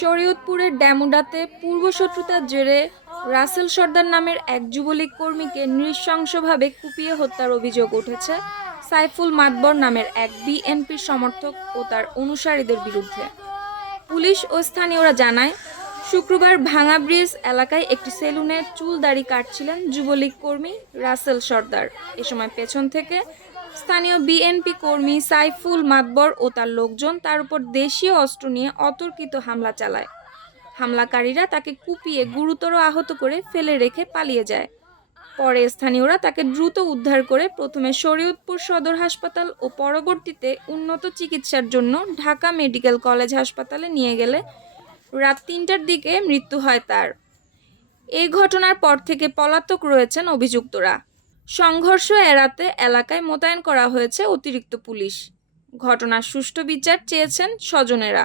শরীয়তপুরের ড্যামুডাতে পূর্বশত্রুতার জেরে রাসেল সর্দার নামের এক যুবলীগ কর্মীকে নৃশংসভাবে কুপিয়ে হত্যার অভিযোগ উঠেছে সাইফুল মাতবর নামের এক বিএনপির সমর্থক ও তার অনুসারীদের বিরুদ্ধে। পুলিশ ও স্থানীয়রা জানায়, শুক্রবার ভাঙা ব্রিজ এলাকায় একটি সেলুনে চুল দাড়ি কাটছিলেন যুবলীগ কর্মী রাসেল সর্দার। এ সময় পেছন থেকে স্থানীয় বিএনপি কর্মী সাইফুল মাতবর ও তার লোকজন তার উপর দেশীয় অস্ত্র নিয়ে অতর্কিত হামলা চালায়। হামলাকারীরা তাকে কুপিয়ে গুরুতর আহত করে ফেলে রেখে পালিয়ে যায়। পরে স্থানীয়রা তাকে দ্রুত উদ্ধার করে প্রথমে শরীয়তপুর সদর হাসপাতাল ও পরবর্তীতে উন্নত চিকিৎসার জন্য ঢাকা মেডিকেল কলেজ হাসপাতালে নিয়ে গেলে রাত ৩টার দিকে মৃত্যু হয় তার। এই ঘটনার পর থেকে পলাতক রয়েছেন অভিযুক্তরা। সংঘর্ষ এড়াতে এলাকায় মোতায়েন করা হয়েছে অতিরিক্ত পুলিশ। ঘটনার সুষ্ঠু বিচার চেয়েছেন স্বজনেরা।